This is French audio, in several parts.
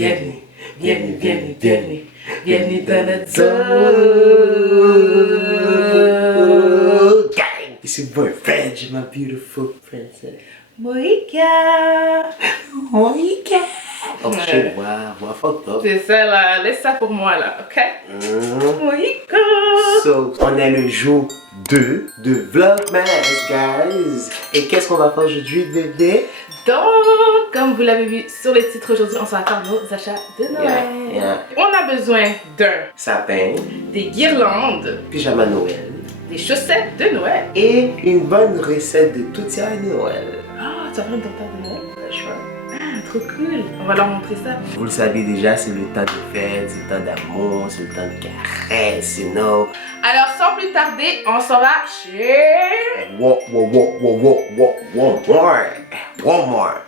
bienvenue, bienvenue, bienvenue, bienvenue, bienvenue dans notre zone. Gang, it's your boy French, my beautiful princess. Moïka, Moïka. Oh shit, wow, fucked up. C'est ça là, laisse ça pour moi là, ok? Moïka. So, on est le jour 2 de Vlogmas, guys. Et qu'est-ce qu'on va faire aujourd'hui, bébé? Donc, comme vous l'avez vu sur les titres aujourd'hui, on va faire nos achats de Noël. On a besoin d'un sapin, des guirlandes, pyjama Noël, des chaussettes de Noël et une bonne recette de tout à Noël. Ah, tu vas faire une tortade de Noël? Le choix. Ah, trop cool. On va leur montrer ça. Vous le savez déjà, c'est le temps de fête, c'est le temps d'amour, c'est le temps de caresse, you know. Alors, sans plus tarder, on s'en va chez... Walmart.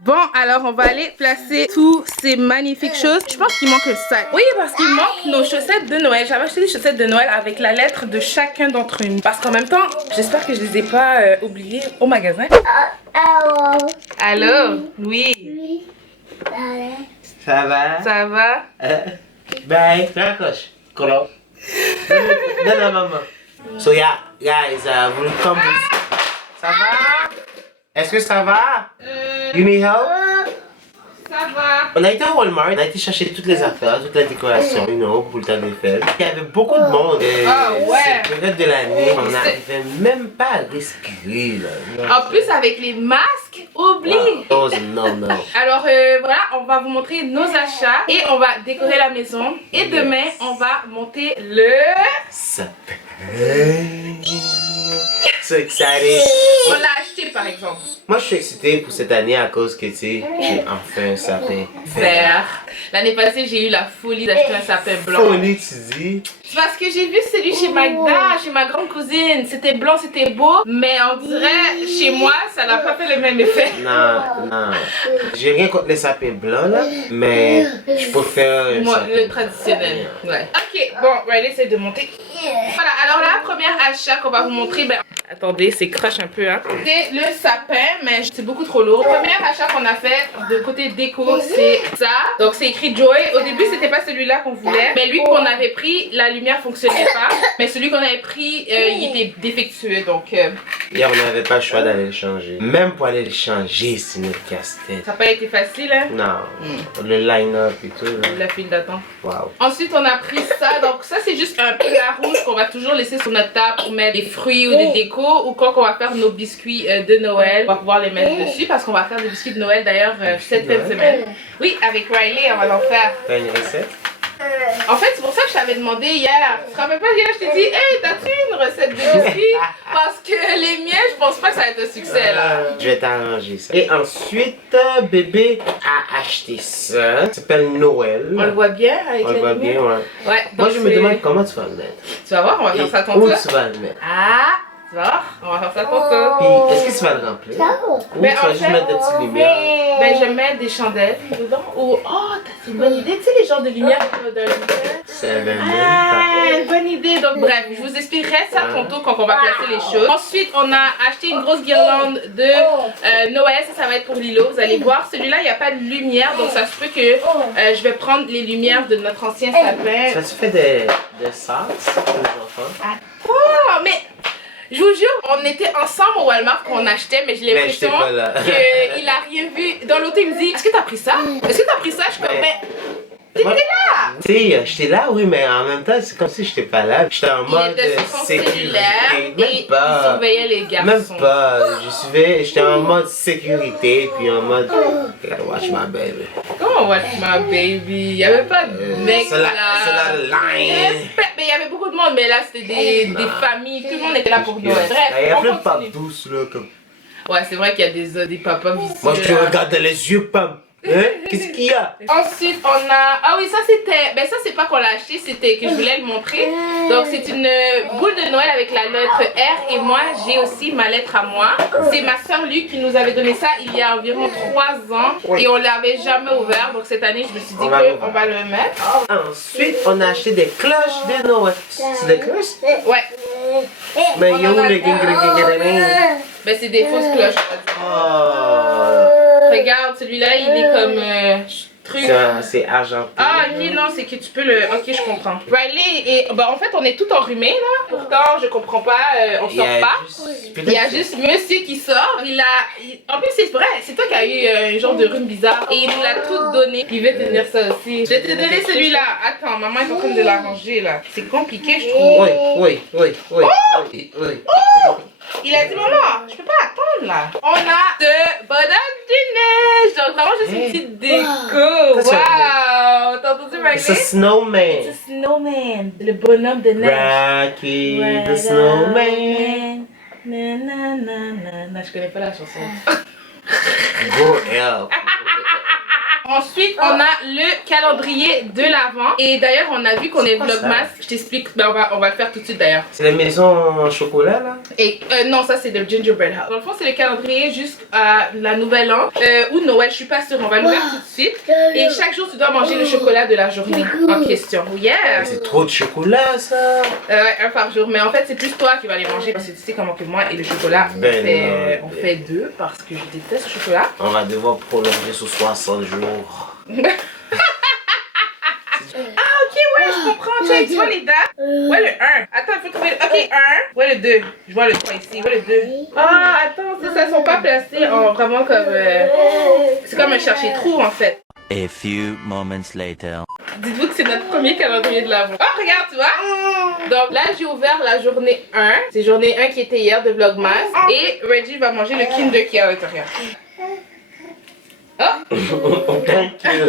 Bon, alors on va aller placer tous ces magnifiques choses. Je pense qu'il manque le sac. Oui, parce qu'il manque nos chaussettes de Noël. J'avais acheté des chaussettes de Noël avec la lettre de chacun d'entre nous. Parce qu'en même temps, j'espère que je les ai pas oubliées au magasin. Allô? Oui. Oui. Ça va? Ça va? Bye, raccroche. Colo. Non, maman. So yeah, guys, welcome. Ça va? Est-ce que ça va? You need help? Ça va. On a été à Walmart, on a été chercher toutes les affaires, toute la décoration, you know, pour le temps des fêtes. Il y avait beaucoup de monde. Ah ouais. Cette période de l'année, on n'arrivait même pas à respirer là. En plus avec les masques, oublie. Oh, non. Alors voilà, on va vous montrer nos achats et on va décorer la maison. Et demain, on va monter le... Sapin. So excited. On l'a acheté par exemple. Moi, je suis excité pour cette année à cause que, tu sais, j'ai enfin un sapin Vert. L'année passée, j'ai eu la folie d'acheter un sapin blanc. Folie, tu dis? C'est parce que j'ai vu celui chez Magda, chez ma grande cousine. C'était blanc, c'était beau. Mais on dirait, chez moi, ça n'a pas fait le même effet. Non. J'ai rien contre les sapins blancs, là, mais je préfère Moi, sapin. le traditionnel. Ouais. Ok, bon, Riley essaie de monter. Voilà, alors la première achat qu'on va vous montrer, ben, attendez, c'est croche un peu, hein. C'est le sapin, mais c'est beaucoup trop lourd. Le premier achat qu'on a fait de côté déco, c'est ça. Donc c'est écrit Joy. Au début, c'était pas celui-là qu'on voulait, mais lui qu'on avait pris, la lumière fonctionnait pas. Mais celui qu'on avait pris, il était défectueux, donc... Hier, on n'avait pas le choix d'aller le changer. Même pour aller le changer, c'est notre casse-tête. Ça n'a pas été facile, hein. Non, le line-up et tout, là. La file d'attente. Wow. Ensuite, on a pris ça. Donc ça, c'est juste un plat rouge qu'on va toujours laisser sur notre table pour mettre des fruits ou des décos. Ou quand on va faire nos biscuits de Noël, on va pouvoir les mettre dessus parce qu'on va faire des biscuits de Noël d'ailleurs cette fin de semaine. Oui, avec Riley, on va en faire. T'as une recette? En fait, c'est pour ça que je t'avais demandé hier. Tu te rappelles pas, hier, je t'ai dit, hey, t'as-tu une recette de biscuits? Parce que les miens, je pense pas que ça va être un succès là. Je vais t'arranger ça. Et ensuite, bébé a acheté ça. Ça s'appelle Noël. On le voit bien avec On le voit bien, ouais. Ouais, Moi, donc je me demande comment tu vas le mettre. Tu vas voir, on va faire ça à ton Où tour. tu vas le mettre. Ah, tu vas voir, on va faire ça à ton tour. Puis, est-ce que tu vas le remplir? Ou Ben, tu vas en juste fait- mettre des petites lumières? Ben, je vais mettre des chandelles dedans. Ou, oh, c'est une bonne idée. Tu sais, les genres de lumière d'un lumière. Ça va Ah, bonne idée. Donc, bref, je vous expliquerai ça tantôt quand on va placer les choses. Ensuite, on a acheté une grosse guirlande de Noël. Ça va être pour Lilo. Vous allez voir, celui-là, il n'y a pas de lumière. Donc, ça se peut que je vais prendre les lumières de notre ancien sapin. Ça, tu fais des sauces pour les enfants? Attends, mais je vous jure, on était ensemble au Walmart quand on achetait, mais j'ai l'impression j'étais pas là. qu'il a rien vu. Dans l'auto, il me dit, est-ce que t'as pris ça? Est-ce que t'as pris ça? Je suis comme, ben, t'étais là! Tu sais, j'étais là, oui, mais en même temps, c'est comme si j'étais pas là. J'étais en Il mode était sur son sécurité. cellulaire et Même il pas. surveillait les garçons. Même pas. J'étais en mode sécurité, puis en mode I gotta watch my baby. Comment watch my baby? Il n'y avait pas de mec C'est la là. line. Mais il y avait beaucoup de monde, mais là c'était des familles. Tout le monde était là pour Noël. Bref, Il y a on plein de papes continue. douces, là, comme. Ouais, c'est vrai qu'il y a des papas vicieux. Moi, je te là. regarde dans les yeux, Pam. Hein? Qu'est-ce qu'il y a? Ensuite, on a... Ah oui, ça c'était... Ben ça, c'est pas qu'on l'a acheté, c'était que je voulais le montrer. Donc, c'est une boule de Noël avec la lettre R. Et moi, j'ai aussi ma lettre à moi. C'est ma soeur Luc qui nous avait donné ça il y a environ 3 ans. Oui. Et on l'avait jamais ouvert. Donc, cette année, je me suis dit On va qu'on va le mettre. Ensuite, on a acheté des cloches de Noël. C'est des cloches? Ouais. Mais On il y a en où a- les ging-ging-ging-ging-ging? Ben, c'est des fausses cloches. Oh. Regarde, celui-là, il est comme... truc. C'est argenté. Ah ok, non, c'est que tu peux le... Ok, je comprends. Riley, et bah, en fait, on est tout enrhumés là. Pourtant, je comprends pas, on sort pas. Il y a juste monsieur qui sort. En plus, c'est vrai, c'est toi qui as eu un genre de rhume bizarre. Et il nous l'a tout donné. Il veut te dire ça aussi. Je vais te donner celui-là. Attends, maman est en train de l'arranger là. C'est compliqué, je trouve. Oui. Il a dit, maman, je peux pas attendre là. On a de bonhomme de neige. Donc, vraiment, juste une petite déco. Ça, Waouh! T'as entendu, Riley? C'est snowman. It's a snowman. Le bonhomme de neige. Rocky the snowman. Na, na, na, na, na. Je connais pas la chanson. Go help. Ensuite, on a le calendrier de l'Avent. Et d'ailleurs, on a vu qu'on est Vlogmas. Je t'explique. Ben, on va le faire tout de suite d'ailleurs. C'est la maison en chocolat là? Et non, ça c'est le Gingerbread House. Dans le fond, c'est le calendrier jusqu'à la Nouvelle An ou Noël, je suis pas sûre. On va l'ouvrir tout de suite. Et chaque jour, tu dois manger le chocolat de la journée en question. Yeah! C'est trop de chocolat ça. Ouais, un par jour. Mais en fait, c'est plus toi qui vas les manger parce que tu sais comment que moi et le chocolat, Ben on fait deux parce que je déteste le chocolat. On va devoir prolonger sur 60 jours. Ah, ok, ouais, je comprends. Check, tu vois les dates? Ouais, le 1. Attends, il faut trouver. Ok, 1. Ouais, le 2. Je vois le 3 ici. Ouais, le 2. Ah, attends, ça, ne sont pas placés en vraiment comme. C'est comme un chercher-trou en fait. A few moments later. Dites-vous que c'est notre premier calendrier de l'avant. Oh, regarde, tu vois? Donc là, j'ai ouvert la journée 1. C'est journée 1 qui était hier de Vlogmas. Et Reggie va manger le Kinder qui est à l'intérieur. Oh! Thank you.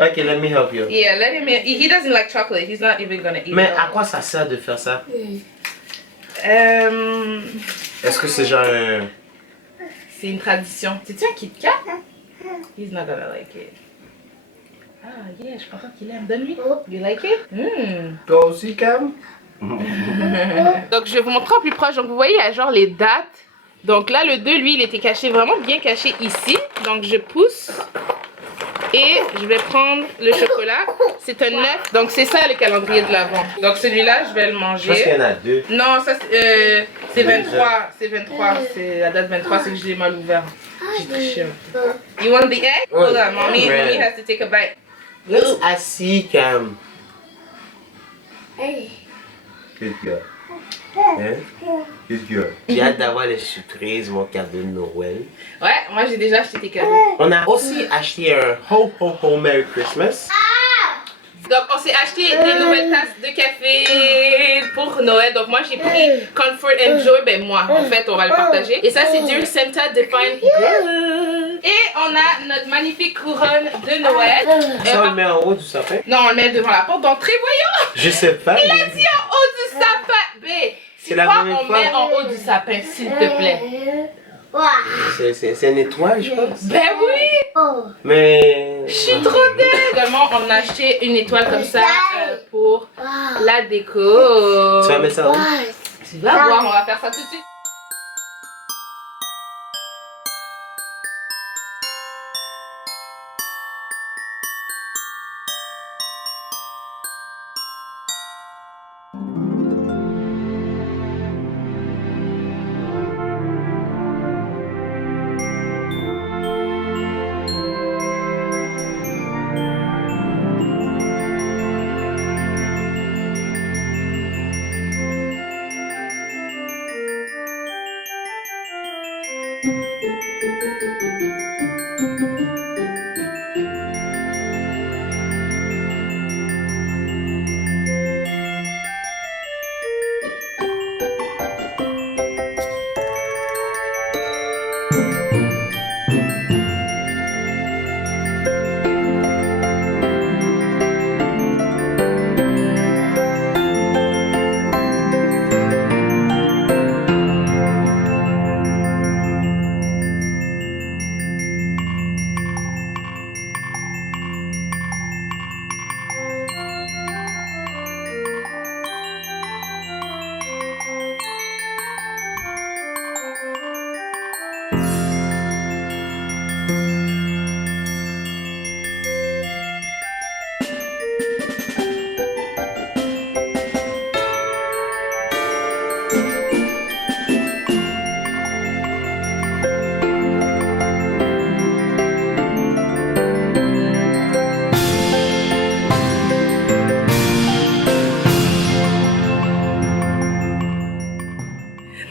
Ok, let me help you. Yeah, let him in. He doesn't like chocolate. He's not even gonna eat Mais it. à quoi ça sert de faire ça? C'est Est-ce que c'est genre un... une tradition. C'est-tu un Kit Kat? He's not gonna like it. Ah, yeah, je suis contente qu'il aime. Donne-lui. You like it? Toi aussi, Cam? Donc, je vais vous montrer en plus proche. Donc, vous voyez, il y a genre les dates. Donc là, le 2, lui, il était caché, vraiment bien caché ici. Donc, je pousse. Et je vais prendre le chocolat. C'est un 9. Donc, c'est ça le calendrier de l'Avent. Donc, celui-là, je vais le Je pense qu'il manger. y en a deux. Non, ça, c'est 23. C'est 23. C'est la date 23, c'est que je l'ai mal ouvert. J'ai triché un peu. You want the egg? Hold on, mommy has to take a bite. Laisse assis, Cam. Good girl. Hein? Good girl. J'ai hâte d'avoir les surprises, mon cadeau de Noël. Ouais, moi j'ai déjà acheté tes cadeaux. On a aussi acheté un Ho Ho Ho Merry Christmas. Donc on s'est acheté des nouvelles tasses de café pour Noël. Donc moi j'ai pris Comfort and Joy. Ben moi en fait on va le partager. Et ça c'est Dear Santa Define Good. Et on a notre magnifique couronne de Noël. Ça, on le met en haut du sapin? Non, on le met devant la porte d'entrée, voyons. Je sais pas. Il a dit en haut du sapin. B, C'est la quoi première on fois. met en haut du sapin, s'il te plaît? C'est une étoile, je pense. Ben oui. Mais... Je suis trop deg. Également, on a acheté une étoile comme ça pour la déco. Tu vas mettre ça où? Tu vas voir, on va faire ça tout de suite.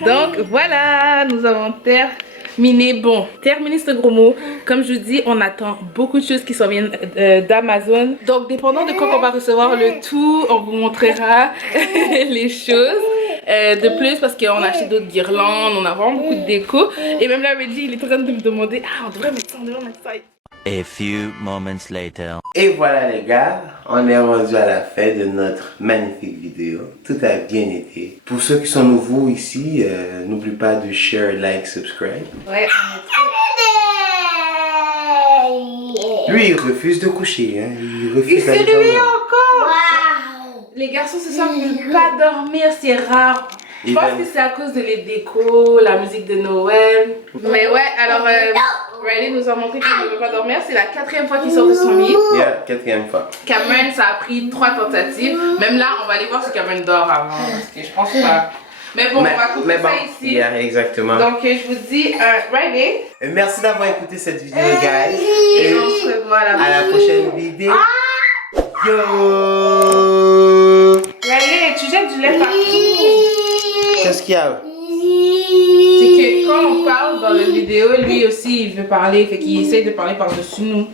Donc voilà, nous avons terminé. Bon, terminé ce gros mot. Comme je vous dis, on attend beaucoup de choses qui s'en viennent d'Amazon. Donc dépendant de quand on va recevoir le tout, on vous montrera les choses. De plus parce qu'on a acheté d'autres guirlandes, on a vraiment beaucoup de déco. Et même là, Reggie, il est en train de me demander, ah, on devrait mettre ça, on devrait mettre ça. A few moments later. Et voilà les gars, on est rendu à la fin de notre magnifique vidéo. Tout a bien été. Pour ceux qui sont nouveaux ici, n'oublie pas de share, like, subscribe. Ouais. Lui, il refuse de coucher. Hein. Il refuse Il s'est d'aller réveillé dormir. encore. Les garçons ce soir ne veulent pas dormir, c'est rare. Je pense que c'est à cause de les décos, la musique de Noël. Mais ouais, alors Riley nous a montré qu'il ne veut pas dormir. C'est la 4e fois qu'il sort de son lit. Yeah, 4e fois. Cameron, ça a pris 3 tentatives. Même là, on va aller voir si Cameron dort avant. Parce que je pense pas. Mais bon, on va couper ça ici. Yeah, exactement. Donc je vous dis, Riley. Merci d'avoir écouté cette vidéo, guys. Et on se revoit à la prochaine vidéo. Yo! Riley, tu jettes du lait partout. Qu'est-ce qu'il y a? C'est que quand on parle dans la vidéo, lui aussi il veut parler, fait qu'il essaie de parler par-dessus nous.